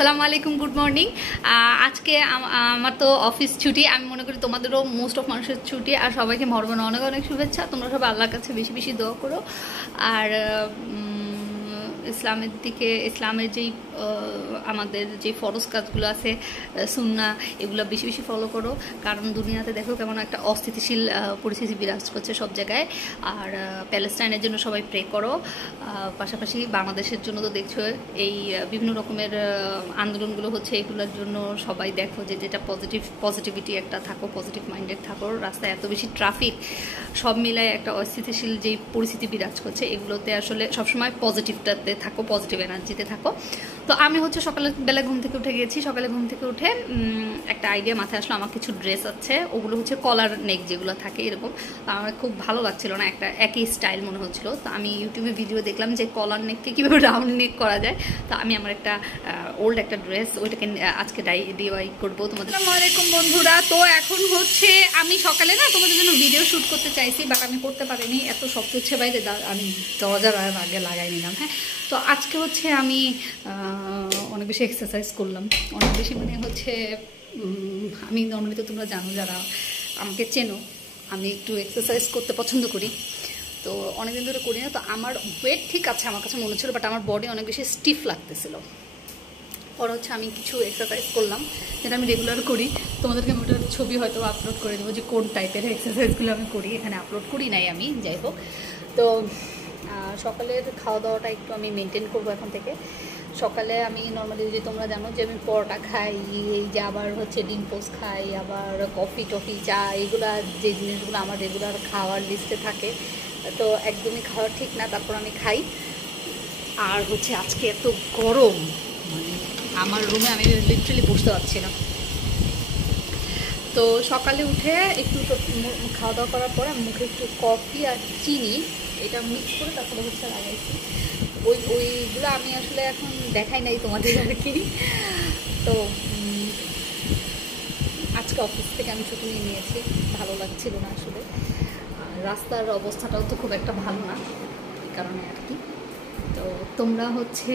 আসসালামু আলাইকুম, good morning. আজকে আমার তো অফিস ছুটি, আমি মনে করি তোমাদেরও মোস্ট অফ মানুষের ছুটি। আর সবাইকে মহররমজানের অনেক অনেক শুভেচ্ছা। তোমরা সবাই আল্লাহর কাছে বেশি বেশি দোয়া করো। আর ইসলামের দিকে, ইসলামের যেই আমাদের যে ফরজ কাজগুলো আছে, সুন্নাহ, এগুলো বেশি বেশি ফলো করো। কারণ দুনিয়াতে দেখো কেমন একটা অস্থিতিশীল পরিস্থিতি বিরাজ করছে সব জায়গায়। আর প্যালেস্টাইনের জন্য সবাই প্রে করো। পাশাপাশি বাংলাদেশের জন্য তো দেখছো এই বিভিন্ন রকমের আন্দোলনগুলো হচ্ছে, এগুলোর জন্য সবাই দেখো যে যেটা পজিটিভিটি একটা থাকো, পজিটিভ মাইন্ডেড থাকো। রাস্তায় এত বেশি ট্রাফিক, সব মিলায় একটা অস্থিতিশীল যেই পরিস্থিতি বিরাজ করছে, এগুলোতে আসলে সবসময় পজিটিভটাতে থাকো, পজিটিভ এনার্জিতে থাকো। তো আমি হচ্ছে সকালের বেলা ঘুম থেকে উঠে গেছি। সকালে ঘুম থেকে উঠে একটা আইডিয়া মাথায় আসলো, আমার কিছু ড্রেস আছে, ওগুলো হচ্ছে কলার নেক যেগুলো থাকে এরকম। আমার খুব ভালো লাগছিল না, একটা একই স্টাইল মনে হচ্ছিল। তো আমি ইউটিউবে ভিডিও দেখলাম যে কলার নেককে কীভাবে রাউন্ড নেক করা যায়। তো আমি আমার একটা ওল্ড একটা ড্রেস, ওইটাকে আজকে ডিআই করবো তোমাদের। আসসালামু আলাইকুম বন্ধুরা। তো এখন হচ্ছে আমি সকালে না তোমাদের জন্য ভিডিও শ্যুট করতে চাইছি, বাট আমি করতে পারিনি, এত শক্ত হচ্ছে বাইরে, আমি দরজার আগে লাগাই নিলাম। হ্যাঁ, তো আজকে হচ্ছে আমি অনেক বেশি এক্সারসাইজ করলাম, অনেক বেশি মানে হচ্ছে আমি নর্মালি তো তোমরা জানো, যারা আমাকে চেনো, আমি একটু এক্সারসাইজ করতে পছন্দ করি। তো অনেকদিন ধরে করি না। তো আমার ওয়েট ঠিক আছে আমার কাছে মনে ছিল, বাট আমার বডি অনেক বেশি স্টিফ লাগতেছিল। পরে হচ্ছে আমি কিছু এক্সারসাইজ করলাম যেটা আমি রেগুলার করি। তোমাদেরকে আমি ওটার ছবি হয়তো আপলোড করে দেবো যে কোন টাইপের এক্সারসাইজগুলো আমি করি। এখানে আপলোড করি নাই আমি, যাই হোক। তো সকালের খাওয়া দাওয়াটা একটু আমি মেনটেন করবো এখন থেকে। সকালে আমি নর্মালি যে তোমরা জানো যে আমি পরোটা খাই, এই যে আবার হচ্ছে ডিম পোস্ট খাই, আবার কফি টফি চা, এগুলা যে জিনিসগুলো আমার রেগুলার খাওয়ার লিস্টে থাকে, তো একদমই খাওয়া ঠিক না, তারপর আমি খাই। আর হচ্ছে আজকে এত গরম, মানে আমার রুমে আমি লিটারালি বসতে পারছি না। তো সকালে উঠে একটু খাওয়া দাওয়া করার পরে মুখে একটু কফি আর চিনি এটা মিক্স করে তারপরে হচ্ছে লাগাইছি। ওইগুলো আমি আসলে এখন দেখাই নাই তোমাদের আর কি। তো আজকে অফিস থেকে আমি ছুটি নিয়েছি, ভালো লাগছিল না আসলে। রাস্তার অবস্থাটাও তো খুব একটা ভালো না, এই কারণে আর কি। তো তোমরা হচ্ছে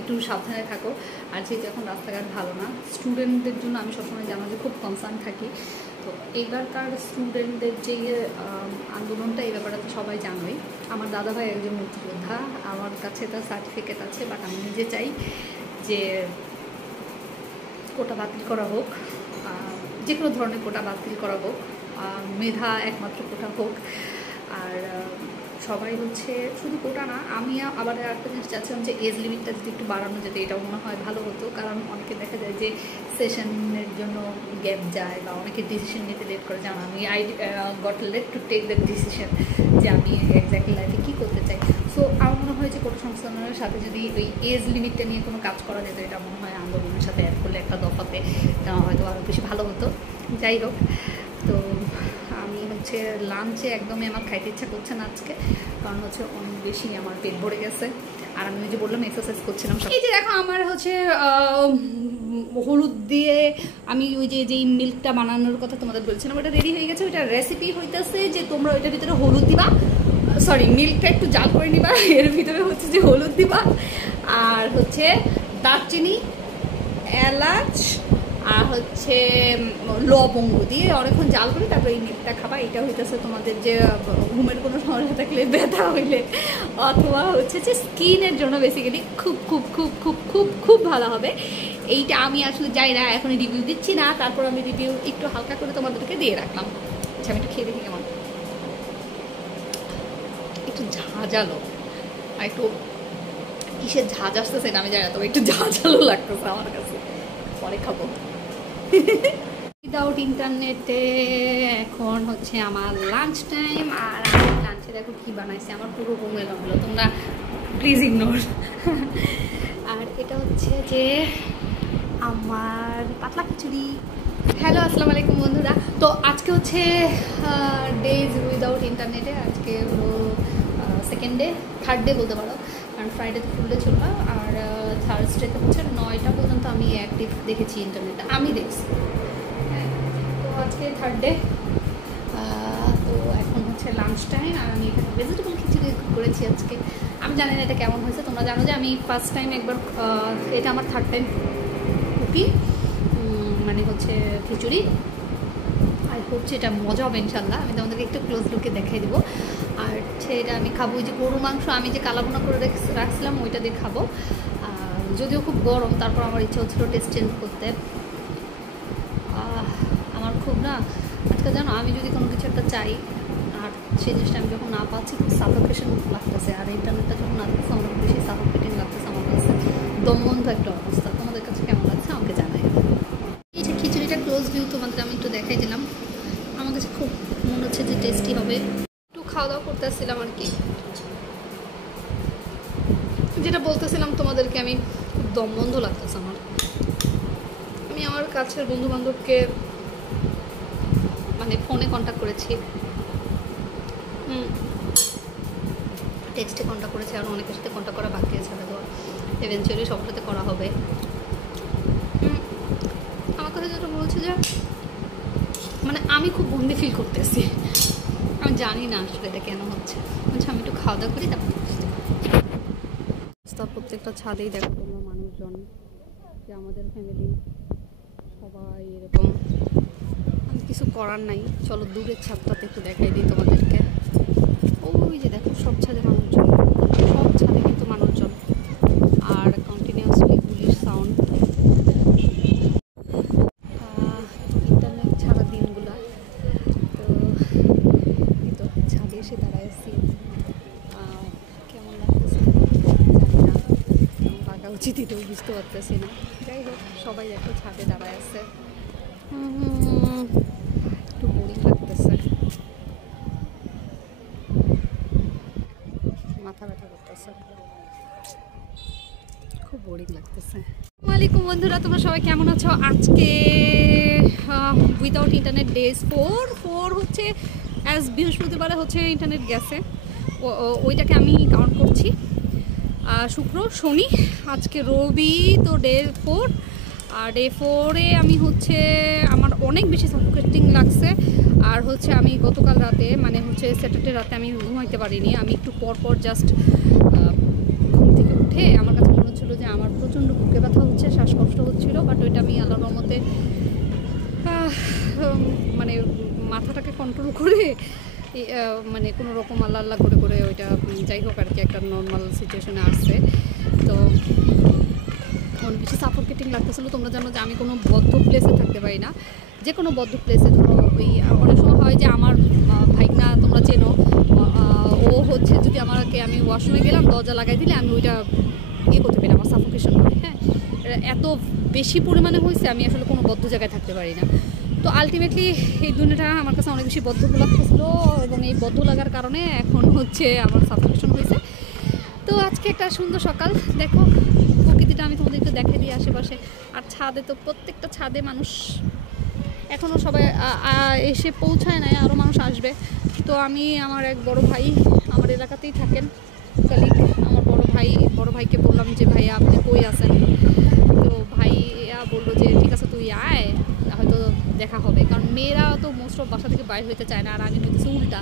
একটু সাবধানে থাকো। আর যেহেতু এখন রাস্তাঘাট ভালো না, স্টুডেন্টদের জন্য আমি সবসময় জানো যে খুব কনসার্ন থাকি। তো এবারকার স্টুডেন্টদের যে আন্দোলনটা, এই ব্যাপারটা তো সবাই জানোই। আমার দাদাভাই একজন মুক্তিযোদ্ধা, আমার কাছে তার সার্টিফিকেট আছে, বাট আমি নিজে চাই যে কোটা বাতিল করা হোক, যে কোনো ধরনের কোটা বাতিল করা হোক, মেধা একমাত্র কোটা হোক। আর সবাই হচ্ছে শুধু কোটা না, আমি আবার একটা জিনিস চাচ্ছিলাম যে এজ লিমিটটা যদি একটু বাড়ানো যেত, এটাও মনে হয় ভালো হতো। কারণ অনেকে দেখা যায় যে সেশনের জন্য গ্যাপ যায়, বা অনেকে ডিসিশন নিতে লেট করে। যেমন আমি got late to take the decision যে আমি এক্স্যাক্টলি লাইফে কী করতে চাই। সো আমার মনে হয় যে কোটা সংস্থানের সাথে যদি ওই এজ লিমিটটা নিয়ে কোনো কাজ করা যেত, এটা মনে হয় আন্দোলনের সাথে অ্যাড করলে একটা দফাতে হয়তো আরও বেশি ভালো হতো। যাই হোক, তো আমি হচ্ছে লাঞ্চে একদমই আমার খাইতে ইচ্ছা করছে না আজকে, কারণ হচ্ছে অনেক বেশি আমার পেট ভরে গেছে। আর আমি যে বললাম এক্সারসাইজ করছিলাম, এই যে দেখো আমার হচ্ছে হলুদ দিয়ে আমি ওই যেই মিল্কটা বানানোর কথা তোমাদের বলছিলাম, ওটা রেডি হয়ে গেছে। ওইটা রেসিপি হইতেছে যে তোমরা ওইটার ভিতরে হলুদ দিবা, সরি মিল্কটা একটু জাল করে নিবা, এর ভিতরে হচ্ছে যে হলুদ দিবা, আর হচ্ছে দারচিনি, এলাচ আর হচ্ছে লবঙ্গ দিয়ে অনেকক্ষণ জাল করে তারপরে এই মিল্কটা খাবা। এটা হইতেছে তোমাদের যে ঘুমের কোনো সমস্যা থাকলে, ব্যথা হইলে, অথবা হচ্ছে যে স্কিনের জন্য বেসিক্যালি খুব খুব খুব খুব খুব খুব ভালো হবে। এইটা আমি আসলে যাই না, এখন রিভিউ দিচ্ছি না, তারপর আমি রিভিউ একটু হালকা করে তোমাদেরকে দিয়ে রাখলাম। আচ্ছা, আমি একটু খেয়ে দেখি কেমন, একটু ঝাঁঝালো, আর একটু কিসের ঝাঁঝ আসতেছে না আমি জানি না, তবে একটু ঝাঁঝালো লাগতেছে আমার কাছে, পরে খাবো। উইদাউট ইন্টারনেটে এখন হচ্ছে আমার লাঞ্চ টাইম। আর আমি লাঞ্চে দেখো কী বানাইছে, আমার পুরো রুম এলোমেলো, তোমরা প্লিজ ইগনোর। আর এটা হচ্ছে যে আমার পাতলা খিচুড়ি। হ্যালো, আসসালামু আলাইকুম বন্ধুরা। তো আজকে হচ্ছে ডেজ উইদাউট ইন্টারনেটে, আজকে হলো সেকেন্ড ডে, থার্ড ডে বলতে পারো, কারণ ফ্রাইডে তো ফুল ডে ছিল না। আর থার্সডেতে হচ্ছে 9টা পর্যন্ত আমি অ্যাক্টিভ দেখেছি ইন্টারনেটে, আমি দেখছি। তো আজকে থার্ড ডে। তো এখন হচ্ছে লাঞ্চ টাইম, আর আমি এখানে ভেজিটেবল খিচুড়ি করেছি আজকে। আমি জানি না এটা কেমন হয়েছে। তোমরা জানো যে আমি ফার্স্ট টাইম একবার, এটা আমার থার্ড টাইম কুকিং, মানে হচ্ছে খিচুড়ি। আই হোপ যে এটা মজা হবে ইনশাল্লাহ। আমি তোমাদেরকে একটু ক্লোজ লুকে দেখাই দেবো। আর হচ্ছে এটা আমি খাবো, ওই যে গরু মাংস আমি যে কালাবোনা করে রাখছিলাম ওইটা দিয়ে খাবো। যদিও খুব গরম, তারপর আমার ইচ্ছা হচ্ছিলো টেস্ট চেঞ্জ করতে। আমার খুব না আজকে জানো, আমি যদি কোনো কিছু একটা চাই আর সেই জিনিসটা আমি যখন না পাচ্ছি খুব সাফোকেশন লাগতেছে। আর ইন্টারনেটটা যখন না থাকছে আমার বেশি সাফোকেটিং লাগতেছে আমার কাছে, দমবন্ধ একটা অবস্থা। তোমাদের কাছে কেমন লাগছে আমাকে জানাই। এই যে খিচুড়িটা ক্লোজ ভিউ তোমাদের আমি একটু দেখাই দিলাম। আমার কাছে খুব মনে হচ্ছে যে টেস্টি হবে। একটু খাওয়া দাওয়া করতেছিলাম আর কি, যেটা বলতেছিলাম তোমাদেরকে, আমি খুব দমবন্ধ লাগতেছে আমার। আমি আমার কাছের বন্ধু বান্ধবকে মানে ফোনে কন্ট্যাক্ট করেছি, টেক্সটে কন্ট্যাক্ট করেছি, আর অনেকের সাথে কন্ট্যাক্ট করা বাকি আছে, হয়তো এভেনচুয়ালি সবার সাথে করা হবে। আমার কাছে যেটা বলছে যে মানে আমি খুব বন্দি ফিল করতেছি, আমি জানি না আসলে এটা কেন হচ্ছে। আচ্ছা আমি একটু খাওয়া দাওয়া করি, তারপর প্রত্যেকটা ছাদেই দেখো তোমরা মানুষজন, যে আমাদের ফ্যামিলি সবাই এরকম। আমি কিছু করার নাই, চলো দূরের ছাদটাতে একটু দেখাই দিই তোমাদেরকে। ওই যে দেখো সব ছাদে মানুষজন, সব ছাদে কিন্তু মানুষজন, আর কন্টিনিউয়াসলি পুলিশ সাউন্ড। ইন্টারনেট ছাড়া দিনগুলা তো এই তো ছাদে এসে দাঁড়াইছি। কেমন লাগতেছে জানি না, কেমন লাগা উচিত এটাও বুঝতে পারতেছি না। যাই হোক সবাই দেখো ছাদে দাঁড়ায় আছে, একটু বোরিং লাগতেছে, মাথা ব্যথা করতেছে, খুব বোরিং লাগতেছে। আসসালামু আলাইকুম বন্ধুরা, তোমরা সবাই কেমন আছো? আজকে উইদাউট ইন্টারনেট ডেজ 4 হচ্ছে, অ্যাজ বৃহস্পতিবারে হচ্ছে ইন্টারনেট গেছে, ওইটাকে আমি কাউন্ট করছি। শুক্র শনি, আজকে রবি, তো ডে 4। আর ডে 4-এ আমি হচ্ছে আমার অনেক বেশি সাফোকেটিং লাগছে। আর হচ্ছে আমি গতকাল রাতে মানে হচ্ছে স্যাটারডে রাতে আমি ঘুমাইতে পারিনি। আমি একটু পর জাস্ট ঘুম থেকে উঠে আমার কাছে মনে হচ্ছিলো যে আমার প্রচণ্ড বুকে ব্যথা হচ্ছে, শ্বাসকষ্ট হচ্ছিল। বাট ওইটা আমি আল্লাহর রহমতে মানে মাথাটাকে কন্ট্রোল করে মানে কোনো রকম আল্লাহ করে ওইটা যাই হোক আর কি একটা নর্মাল সিচুয়েশনে আসছে। তো অনেক বেশি সাফোকেটিং লাগতেছিলো। তোমরা জানো যে আমি কোনো বদ্ধ প্লেসে থাকতে পারি না, যে কোনো বদ্ধ প্লেসে। ধরো ওই অনেক সময় হয় যে আমার ভাইগনা তোমরা চেনো, ও হচ্ছে যদি আমাকে আমি ওয়াশরুমে গেলাম দরজা লাগাই দিলে আমি ওইটা করতে পারি না, আমার সাফোকেশন হয়। হ্যাঁ, এত বেশি পরিমাণে হয়েছে আমি আসলে কোনো বদ্ধ জায়গায় থাকতে পারি না। তো আলটিমেটলি এই দুনিয়াটা আমার কাছে অনেক বেশি বদ্ধ লাগতেছিলো, এবং এই বদ্ধ লাগার কারণে এখন হচ্ছে আমার সাফোকেশন হয়েছে। তো আজকে একটা সুন্দর সকাল, দেখো প্রকৃতিটা আমি তোমাদেরকে দেখে দিই আশেপাশে। আর ছাদে তো প্রত্যেকটা ছাদে মানুষ, এখনও সবাই এসে পৌঁছায় নাই, আরও মানুষ আসবে। তো আমি আমার এক বড় ভাই আমার এলাকাতেই থাকেন, কালিক, আমার বড় ভাইকে বললাম যে ভাইয়া আপনি কই আছেন? তো ভাইয়া বললো যে ঠিক আছে তুই আয়, হয়তো দেখা হবে। কারণ মেয়েরা তো মোস্ট অফ বাসা থেকে বাইরে হইতে চায় না, আর আমি হইতেছি উল্টা।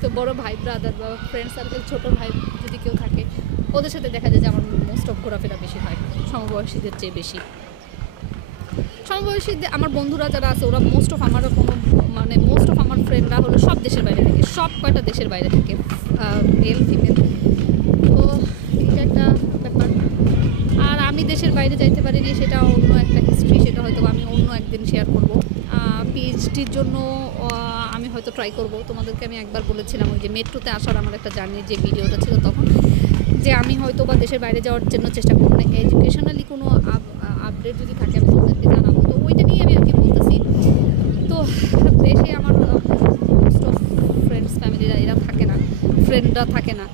তো বড় ভাই ব্রাদার বা ফ্রেন্ড সার্কেল, ছোটো ভাই যদি কেউ থাকে ওদের সাথে দেখা যায় যে আমার মোস্ট অফ ঘোরাফেরা বেশি হয়, সমবয়সীদের চেয়ে বেশি। সমবয়সীদের আমার বন্ধুরা যারা আছে ওরা মোস্ট অফ আমার ফ্রেন্ডরা হলো সব দেশের বাইরে থেকে, সব কয়টা দেশের বাইরে থেকে, মেল ফিমেল। তো এটা একটা ব্যাপার। আর আমি দেশের বাইরে যাইতে পারিনি, সেটা অন্য একটা হিস্ট্রি, সেটা হয়তো আমি অন্য একদিন শেয়ার করব। পিএইচডির জন্য আমি হয়তো ট্রাই করব। তোমাদেরকে আমি একবার বলেছিলাম ওই যে মেট্রোতে আসার আমার একটা জার্নির যে ভিডিওটা ছিল তখন, যে আমি হয়তো বা দেশের বাইরে যাওয়ার জন্য চেষ্টা করবো, মানে এডুকেশনালি কোনো আপডেট যদি থাকে আমি তোমাদেরকে জানাবো। তো ওইটা নিয়ে আমি আর কি বলতেছি। তো দেশে আমার মোস্ট অফ ফ্রেন্ডস ফ্যামিলিরা এরা থাকে না, ফ্রেন্ডরা থাকে না।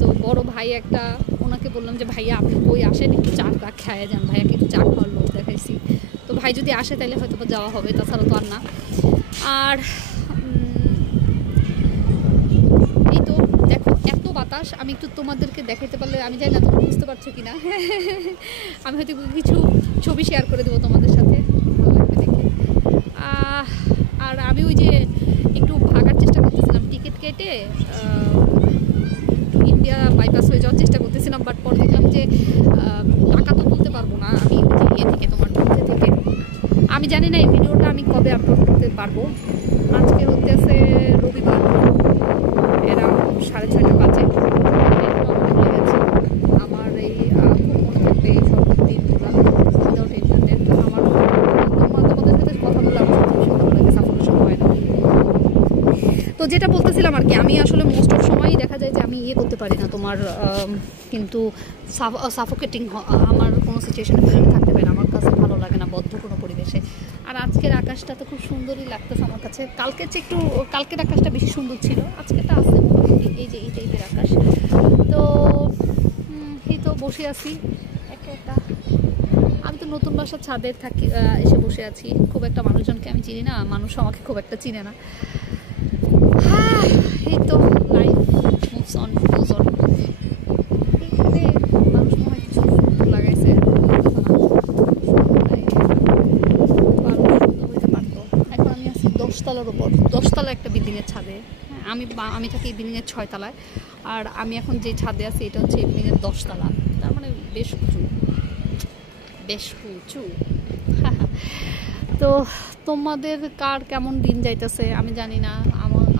তো বড় ভাই একটা, ওনাকে বললাম যে ভাইয়া আপনি কই আসেন, একটু চা খায় যান, ভাইয়াকে একটু চা খাওয়ার লোক দেখাইছি। তো ভাই যদি আসে তাহলে হয়তো বা যাওয়া হবে, তাছাড়া তো আর না। আর এই তো দেখো এত বাতাস, আমি একটু তোমাদেরকে দেখাইতে পারলে, আমি জানি না তোমরা বুঝতে পারছো কি না, আমি হয়তো কিছু ছবি শেয়ার করে দেবো তোমাদের সাথে, ভালো লাগবে দেখে। আর আমি ওই যে একটু ভাগার চেষ্টা করতেছিলাম টিকিট কেটে, ইন্ডিয়া বাইপাস হয়ে যাওয়ার চেষ্টা করতেছিলাম, বাট পরে দেখলাম যে টাকা তো তুলতে পারবো না আমি ইয়ে থেকে, তোমার মধ্যে থেকে। আমি জানি না এই ভিডিওটা আমি কবে আপলোড করতে পারবো। আজকে হতে আছে রবিবার, এরা 6:30 বাজে। ভুলে গেছে আমার এই খুব মনে থাকবে এই সব দিনগুলো উইদাউট ইন্টারনেট। আমার তোমাদের সাথে কথা বলে আমার সত্যি ভালো লাগে, সাফোকেশন হয় না। তো যেটা বলতেছিলাম আর কি, আমি আসলে মোস্ট অফ সময়ই দেখা যায় যে আমি ইয়ে করতে পারি না তোমার, কিন্তু সাফোকেটিং আমার কোনো সিচুয়েশনে আমি থাকতে পারি না, আমার কাছে ভালো লাগে না বদ্ধ কোনো পরিবেশে। আর আজকের আকাশটা তো খুব সুন্দরই লাগতেছে আমার কাছে, কালকের চেয়ে একটু, কালকের আকাশটা বেশি সুন্দর ছিল, আজকেটা আছে মোটামুটি এই যে এই টাইপের আকাশ। তো এই তো বসে আছি একটা, আমি তো নতুন বাসার ছাদে থাকি, এসে বসে আছি। খুব একটা মানুষজনকে আমি চিনি না, মানুষ আমাকে খুব একটা চিনে না। এই তো life moves on, goes on. এখানে মানুষ মনে হয় কিছু সুন্দর লাগাইছে, এখন আমি আছি 10 তলার উপর, 10 তলা একটা বিল্ডিংয়ের ছাদে। আমি থাকি এই বিল্ডিংয়ের 6 তলায়, আর আমি এখন যে ছাদে আছি এটা হচ্ছে এই বিল্ডিংয়ের 10 তলা, তার মানে বেশ উঁচু, বেশ উঁচু। তো তোমাদের কার কেমন দিন যাইতেছে আমি জানি না,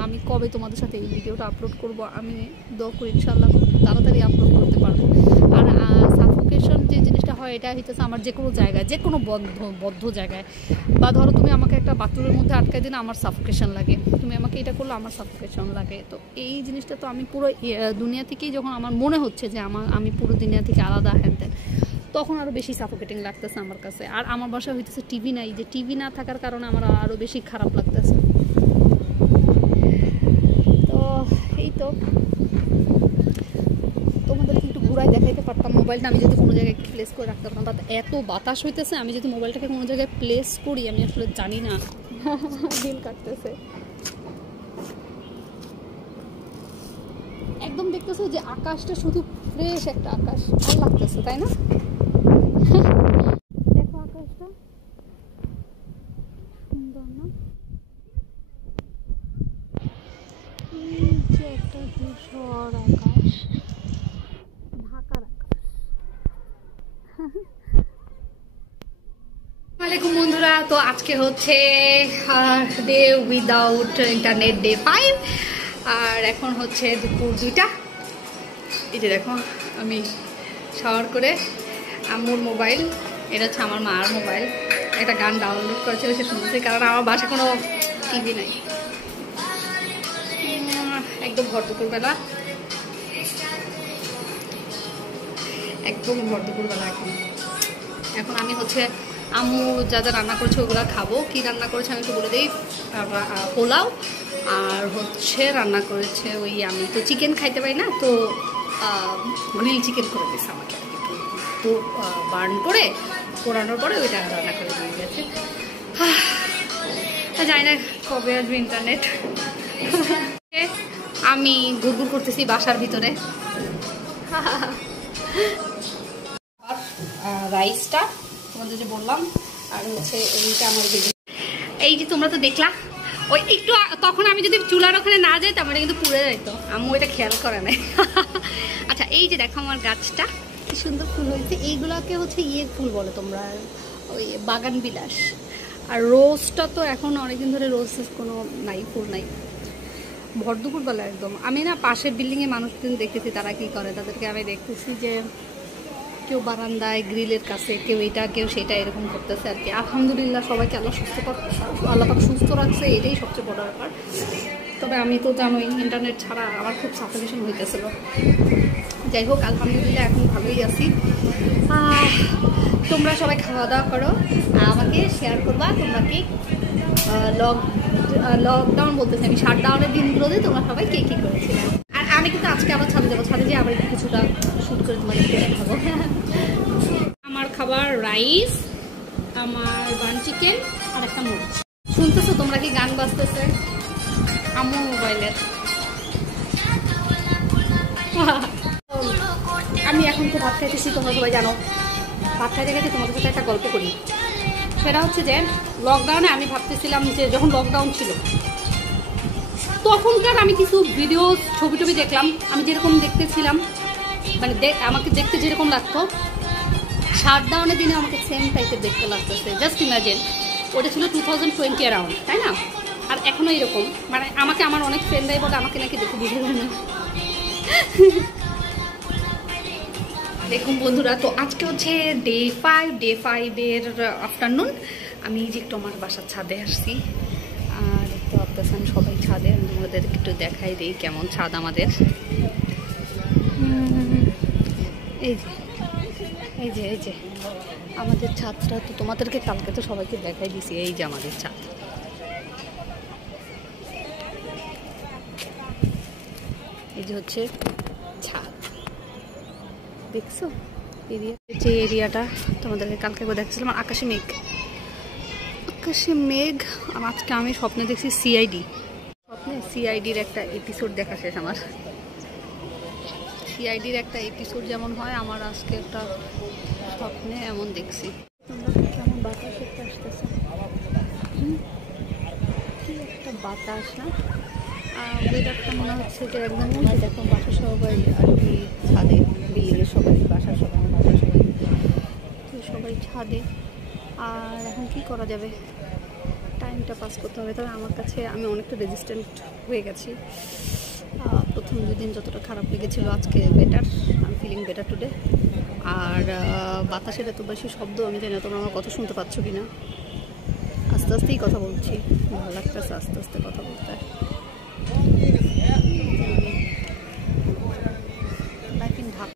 আমি কবে তোমাদের সাথে এই ভিডিওটা আপলোড করব, আমি দোয়া করি ইনশাল্লাহ খুব তাড়াতাড়ি আপলোড করতে পারবো। আর সাফোকেশন যে জিনিসটা হয় এটা হইতেছে আমার যে কোনো জায়গায়, যে কোনো বদ্ধ জায়গায়, বা ধরো তুমি আমাকে একটা বাথরুমের মধ্যে আটকাই দিলে আমার সাফোকেশন লাগে, তুমি আমাকে এটা করলে আমার সাফোকেশন লাগে। তো এই জিনিসটা তো আমি পুরো দুনিয়া থেকেই, যখন আমার মনে হচ্ছে যে আমি পুরো দুনিয়া থেকে আলাদা হ্যান, তখন আরও বেশি সাফোকেটিং লাগতেছে আমার কাছে। আর আমার বাসায় হইতেছে টিভি নাই, যে টিভি না থাকার কারণে আমার আরও বেশি খারাপ লাগতেছে। তো এই তো তোমাদেরকে একটু ঘুরাই দেখাইতে পারতাম মোবাইলটা, আমি যদি কোনো জায়গায় একটু প্লেস করে রাখতে পারতাম, বাট এত বাতাস হইতেছে, আমি যদি মোবাইলটাকে কোনো জায়গায় প্লেস করি আমি আসলে জানি না, দিল কাটতেছে একদম। দেখতেছো যে আকাশটা শুধু ফ্রেশ একটা আকাশ, ভালো লাগতেছে তাই না? দেখো আকাশটা সুন্দর না? যে একটা ধূসর আকাশ, ঢাকার আকাশ। আসসালামাইকুম বন্ধুরা, তো আজকে হচ্ছে ডে উইদাউট ইন্টারনেট, ডে 5, আর এখন হচ্ছে দুপুর 2টা। এই যে দেখো আমি শাওয়ার করে, আম্মুর মোবাইল, এটা হচ্ছে আমার মার মোবাইল, একটা গান ডাউনলোড করেছিল সে শুনতেছি, কারণ আমার বাসায় কোনো টিভি নাই। একদম ভর দুপুরবেলা, একদম ভর দুপুরবেলা এখন আমি হচ্ছে আম্মু যা যা রান্না করেছে ওগুলো খাবো। কি রান্না করেছে আমি একটু বলে দিই, পোলাও, আর হচ্ছে রান্না করেছে ওই, আমি তো চিকেন খাইতে পারি না, তো গ্রিল চিকেন করে দিয়েছে আমাকে আর কি, তো বার্ন করে পোড়ানোর পরে ওইটা রান্না করে দিয়ে গেছে। জানি না কবে আসবে ইন্টারনেট। আমি ঘুরঘুর করতেছি বাসার ভিতরে। রাইসটা তোমাদের যে বললাম, আর হচ্ছে এইটা আমার এই যে তোমরা তো দেখলা, ওই একটু তখন আমি যদি চুলার ওখানে না যাই তারপরে কিন্তু পুড়ে যাইতো, আম্মু এটা খেয়াল করে নাই। আচ্ছা এই যে দেখো আমার গাছটা কি সুন্দর ফুল হয়েছে, এইগুলোকে হচ্ছে ইয়ে ফুল বলে তোমরা, ওই বাগান বিলাস। আর রোজটা তো এখন অনেকদিন ধরে রোজ কোনো নাই, ফুল নাই। ভর দুপুরবেলা একদম, আমি না পাশের বিল্ডিংয়ে মানুষজন দেখতেছি তারা কি করে, তাদেরকে আমি দেখতেছি যে কেউ বারান্দায় গ্রিলের কাছে, কেউ এটা কেউ সেটা এরকম করতেছে আর কি। আলহামদুলিল্লাহ সবাইকে আল্লাহ আল্লাহ সুস্থ রাখছে, এটাই সবচেয়ে বড় ব্যাপার। তবে আমি তো জানোই ইন্টারনেট ছাড়া আমার খুব সাফোকেশন হইতেছিল। যাই হোক আলহামদুলিল্লাহ এখন ভালোই আছি। তোমরা সবাই খাওয়া দাওয়া করো, আমাকে শেয়ার করবা তোমরা কি লকডাউন বলতেছি আমি, শাটডাউনের দিনগুলোতে তোমরা সবাই কে কী করেছিলে। আর আমি কিন্তু আজকে আবার ছাদে যাবো, ছাদে যেয়ে আবার কিছুটা শ্যুট করে তোমাদেরকে দেখাবো। আমার খাবার রাইস, আমার বান চিকেন আর একটা মরিচ। শুনতেছো তোমরা কি গান বাজতেছে আম্মু মোবাইলের? আমি এখন তো ভাত খাইতেছি, তোমরা সবাই জানো। ভাত খাইতে খাইতে তোমাদের সাথে একটা গল্প করি। সেটা হচ্ছে যে লকডাউনে আমি ভাবতেছিলাম যে, যখন লকডাউন ছিল তখনকার আমি কিছু ভিডিও ছবি টবি দেখলাম, আমি যেরকম দেখতেছিলাম মানে আমাকে দেখতে যেরকম লাগতো, শাটডাউনের দিনে আমাকে সেম টাইপের দেখতে লাগতেছে। জাস্ট ইমাজিন, ওটা ছিল 2020 অ্যারাউন্ড, তাই না? আর এখনও এরকম, মানে আমাকে আমার অনেক ফ্রেন্ডরাই বলে আমাকে নাকি দেখে বুঝে যায় না। দেখুন বন্ধুরা, তো আজকে হচ্ছে ডে 5 আফটারনুন। আমি যে একটু আমার বাসার ছাদে আসছি, আর দেখতে পাচ্ছেন সবাই ছাদে। আমি তোমাদেরকে একটু দেখাই দিই কেমন ছাদ আমাদের। এই যে আমাদের ছাদটা তো তোমাদেরকে কালকে তো সবাইকে দেখাই দিছি। এই যে আমাদের ছাদ, এই যে হচ্ছে ছাদ, দেখছো যে এরিয়াটা তোমাদেরকে কালকে দেখছিলাম। আর আকাশে মেঘ। আজকে আমি স্বপ্নে দেখছি সিআইডির একটা এপিসোড দেখা শেষ আমার। সিআইডির একটা এপিসোড যেমন হয়, আমার আজকে একটা স্বপ্নে এমন দেখছি। কেমন বাতাস একটা আসতেছে, কি একটা বাতাস না? ওয়েদারটা মনে হচ্ছে যে একদম দেখো বাসা সবাই আর কি ছাদে, বিল্ডিংয়ের সবাই, বাসার সবাই, বাসার সবাই, সবাই ছাদে। আর এখন কি করা যাবে, টাইমটা পাস করতে হবে। তবে আমার কাছে আমি অনেকটা রেজিস্ট্যান্ট হয়ে গেছি। প্রথম 2 দিন যতটা খারাপ লেগেছিল, আজকে better, I am feeling better today. আর বাতাসের এত বেশি শব্দ, আমি জানি না তোমরা আমার কথা শুনতে পাচ্ছ কি না। আস্তে আস্তেই কথা বলছি, ভালো লাগতেছে আস্তে আস্তে কথা বলতে।